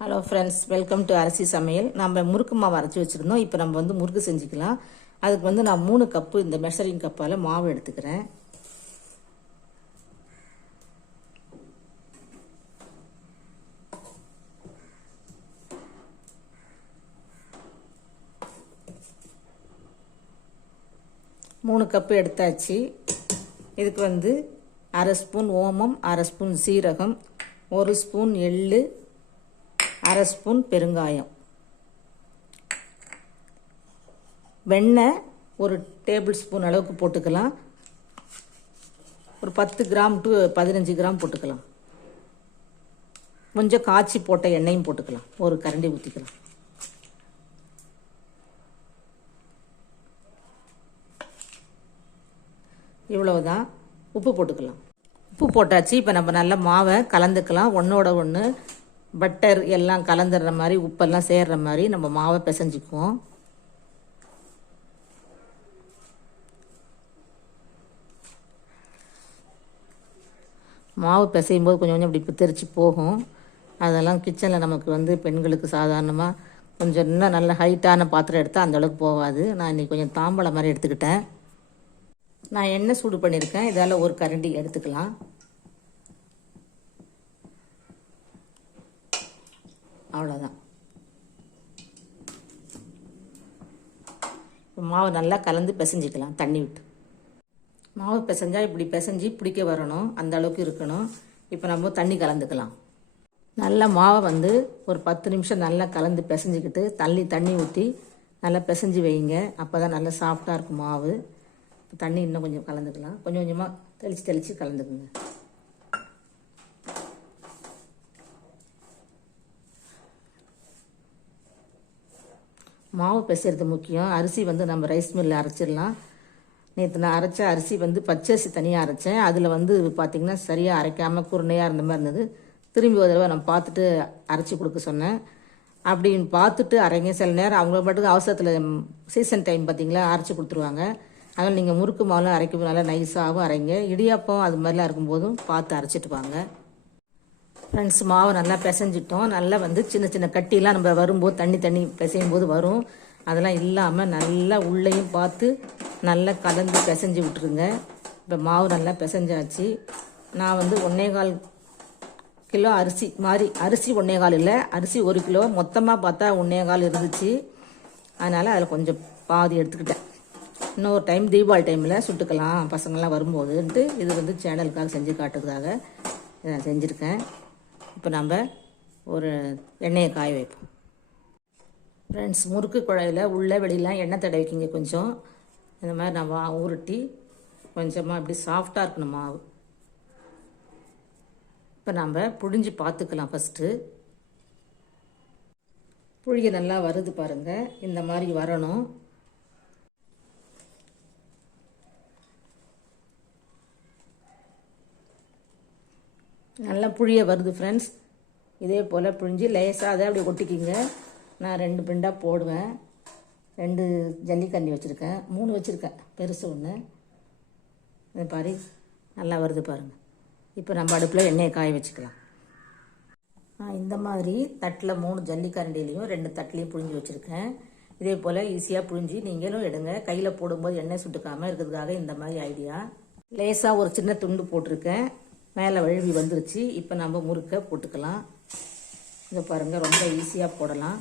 Hello friends welcome to அரிசி சமையல் நம்ம முறுக்கு மாவு அரைச்சி வச்சுருந்தோம். இப்போ நம்ம வந்து முறுக்கு செஞ்சுக்கலாம். அதுக்கு வந்து நான் மூணு கப்பு இந்த மெஷரிங் கப்பால் மாவு எடுத்துக்கிறேன். மூணு கப்பு எடுத்தாச்சு. இதுக்கு வந்து அரை ஸ்பூன் ஓமம் அரை ஸ்பூன் சீரகம் ஒரு ஸ்பூன் எள்ளு அரை ஸ்பூன் பெருங்காயம். வெண்ணெய் ஒரு டேபிள் ஸ்பூன் அளவுக்கு போட்டுக்கலாம். ஒரு பத்து கிராம் டு பதினஞ்சு கிராம் போட்டுக்கலாம். கொஞ்சம் காய்ச்சி போட்ட எண்ணெயும் போட்டுக்கலாம். ஒரு கரண்டி ஊற்றிக்கலாம் இவ்வளவுதான். உப்பு போட்டுக்கலாம். உப்பு போட்டாச்சு. இப்போ நம்ம நல்லா மாவை கலந்துக்கலாம். ஒன்றோட ஒன்று பட்டர் எல்லாம் கலந்துடுற மாதிரி உப்பெல்லாம் சேர்ற மாதிரி நம்ம மாவை பிசைஞ்சிக்குவோம். மாவு பிசையும் போது கொஞ்சம் கொஞ்சம் இப்படி பித்தரிச்சு போகும். அதெல்லாம் கிச்சனில் நமக்கு வந்து பெண்களுக்கு சாதாரணமாக கொஞ்சம் இன்னும் நல்ல ஹைட்டான பாத்திரம் எடுத்தால் அந்தளவுக்கு போகாது. நான் இன்றைக்கி கொஞ்சம் தாம்பழம் மாதிரி எடுத்துக்கிட்டேன். நான் எண்ணெய் சூடு பண்ணியிருக்கேன். இதால் ஒரு கரண்டி எடுத்துக்கலாம். அவ்வளோதான் மாவு நல்லா கலந்து பிசைஞ்சிக்கலாம் தண்ணி விட்டு. மாவு பிசைஞ்சால் இப்படி பிசைஞ்சு பிடிக்க வரணும் அந்த அளவுக்கு இருக்கணும். இப்போ நம்ம தண்ணி கலந்துக்கலாம். நல்லா மாவை வந்து ஒரு பத்து நிமிஷம் நல்லா கலந்து பிசைஞ்சிக்கிட்டு தள்ளி தண்ணி ஊற்றி நல்லா பிசைஞ்சு வைங்க. அப்போ தான் நல்லா சாஃப்டாக இருக்கும் மாவு. தண்ணி இன்னும் கொஞ்சம் கலந்துக்கலாம். கொஞ்சம் கொஞ்சமாக தெளித்து தெளித்து கலந்துக்குங்க. மாவு பிசைறது முக்கியம். அரிசி வந்து நம்ம ரைஸ் மில்லில் அரைச்சிடலாம். நேற்று நான் அரைச்ச அரிசி வந்து பச்சரிசி தனியாக அரைச்சேன். அதில் வந்து பார்த்திங்கன்னா சரியாக அரைக்காமல் குருணையாக இருந்த மாதிரி இருந்தது. திரும்பி ஒரு தடவை நான் பார்த்துட்டு அரைச்சி கொடுக்க சொன்னேன். அப்படின்னு பார்த்துட்டு அரைங்க. சில நேரம் அவங்க பாட்டுக்கு அவசரத்தில் சீசன் டைம் பார்த்திங்களா அரைச்சி கொடுத்துருவாங்க. அதனால் நீங்கள் முறுக்கு மாவுலாம் அரைக்கும் நல்லா நைஸாகவும் அரைங்க. இடியாப்பம் அது மாதிரிலாம் இருக்கும்போதும் பார்த்து அரைச்சிட்டு வாங்க. ஃப்ரெண்ட்ஸ் மாவு நல்லா பிசைஞ்சிட்டோம். நல்லா வந்து சின்ன சின்ன கட்டிலாம் நம்ம வரும்போது தண்ணி தண்ணி பிசையும் போது வரும். அதெல்லாம் இல்லாமல் நல்லா உள்ளேயும் பார்த்து நல்லா கலந்து பிசைஞ்சு விட்டுருங்க. இப்போ மாவு நல்லா பிசைஞ்சாச்சு. நான் வந்து ஒன்றே கால் கிலோ அரிசி மாதிரி அரிசி ஒன்றே கால் இல்லை. அரிசி ஒரு கிலோ. மொத்தமாக பார்த்தா ஒன்றே கால் இருந்துச்சு. அதனால் அதில் கொஞ்சம் பாதி எடுத்துக்கிட்டேன். இன்னொரு டைம் தீபாவளி டைமில் சுட்டுக்கலாம். பசங்கள்லாம் வரும்போதுன்ட்டு இது வந்து சேனலுக்காக செஞ்சு காட்டுறதுக்காக நான் செஞ்சுருக்கேன். இப்போ நம்ம ஒரு எண்ணெயை காய வைப்போம். ஃப்ரெண்ட்ஸ் முறுக்கு குழாயில் உள்ள வெளியெலாம் எண்ணெய் தடவிக்கிங்க கொஞ்சம். இந்த மாதிரி நான் வா உருட்டி கொஞ்சமாக இப்படி சாஃப்டாக இருக்கணும் மாவு. இப்போ நம்ம புழிஞ்சு பார்த்துக்கலாம் ஃபஸ்ட்டு புழிய நல்லா வருது பாருங்கள் இந்த மாதிரி வரணும். நல்லா புழிய வருது ஃப்ரெண்ட்ஸ் இதே போல் புழிஞ்சு லேசாக அதை அப்படி ஒட்டிக்கிங்க நான் ரெண்டு பிண்டாக போடுவேன். ரெண்டு ஜல்லிக்கண்ணி வச்சுருக்கேன். மூணு வச்சுருக்கேன். பெருசு ஒன்று இது பாரு நல்லா வருது பாருங்கள் இப்போ நம்ம அடுப்பில் எண்ணெயை காய வச்சுக்கலாம். நான் இந்த மாதிரி தட்டில் மூணு ஜல்லிக்கரண்டிலையும் ரெண்டு தட்டிலையும் புழிஞ்சு வச்சுருக்கேன். இதே போல் ஈஸியாக புழிஞ்சு நீங்களும் எடுங்க. கையில் போடும்போது எண்ணெய் சுட்டுக்காமல் இருக்கிறதுக்காக இந்த மாதிரி ஐடியா லேசாக ஒரு சின்ன துண்டு போட்டிருக்கேன். மேலே வழுவி வந்துருச்சு. இப்போ நம்ம முறுக்கை போட்டுக்கலாம். இதை பாருங்கள் ரொம்ப ஈஸியாக போடலாம்.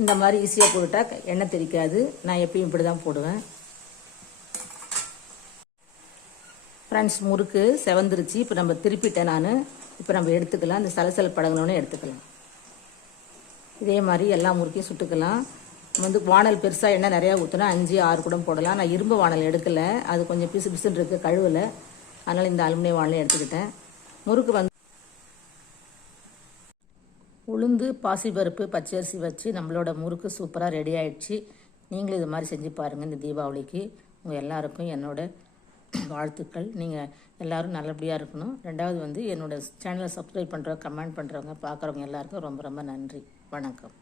இந்த மாதிரி ஈஸியாக போட்டுட்டா எண்ணெய் தெரிக்காது நான் எப்பயும் இப்படி தான் போடுவேன். ஃப்ரெண்ட்ஸ் முறுக்கு செவந்துருச்சு. இப்போ நம்ம திருப்பிட்டேன் நான். இப்போ நம்ம எடுத்துக்கலாம். இந்த சலசல் படங்கணுன்னு எடுத்துக்கலாம். இதே மாதிரி எல்லா முறுக்கையும் சுட்டுக்கலாம். வந்து வானல் பெருசாக எண்ணெய் நிறையா ஊற்றினா அஞ்சு ஆறு கூட போடலாம். நான் இரும்பு வானல் எடுக்கலை. அது கொஞ்சம் பிசு பிசுன்னு இருக்குது கழுவலை. அதனால் இந்த அலுமினிய வானலை எடுத்துக்கிட்டேன். முறுக்கு வந்து உளுந்து பாசிப்பருப்பு பச்சரிசி வச்சு நம்மளோட முறுக்கு சூப்பராக ரெடி ஆயிடுச்சு. நீங்களும் இது மாதிரி செஞ்சு பாருங்கள் இந்த தீபாவளிக்கு. உங்கள் எல்லாருக்கும் என்னோடய வாழ்த்துக்கள். நீங்கள் எல்லோரும் நல்லபடியாக இருக்கணும். ரெண்டாவது வந்து என்னோடய சேனலை சப்ஸ்கிரைப் பண்ணுறவங்க கமெண்ட் பண்ணுறவங்க பார்க்குறவங்க எல்லாருக்கும் ரொம்ப ரொம்ப நன்றி. வணக்கம்.